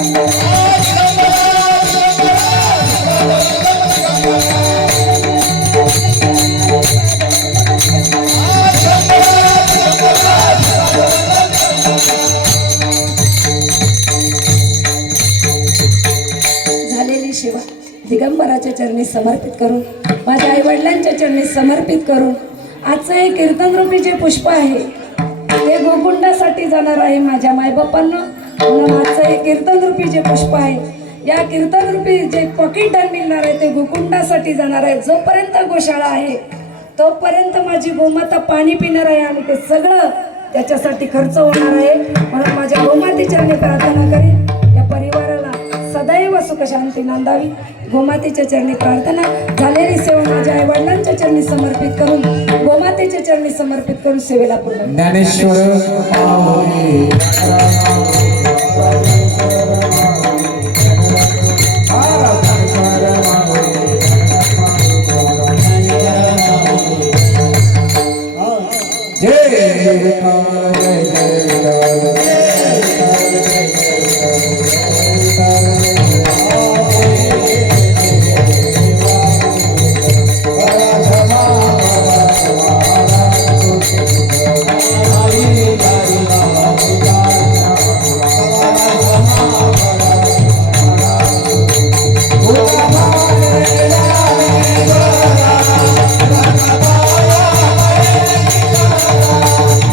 झालेली सेवा दिगंबराच्या चरणी समर्पित करून माझ्या आईवडिलांच्या चरणी समर्पित करून आजचं हे कीर्तन रूपी जे पुष्प आहे. ते गोकुंडासाठी जाणार आहे माझ्या मायबापांना. हे कीर्तन रूपी जे पुष्प आहे या कीर्तन रूपी जे पकिटदान मिळणार आहे ते गोकुंडासाठी जाणार आहे. जोपर्यंत गोशाळा आहे तोपर्यंत माझी गोमाता पाणी पिणार आहे आणि ते सगळं त्याच्यासाठी खर्च होणार आहे. म्हणून माझ्या गोमातेच्या चरणी प्रार्थना करेन. या परिवाराला सदैव सुख शांती नांदावी. गोमातेच्या चरणी प्रार्थना. झालेली सेवा माझ्या आई वडिलांच्या चरणी समर्पित करून गोमातेच्या चरणी समर्पित करून सेवेला पूर्ण ज्ञानेश्वर જય જય કામ જય જય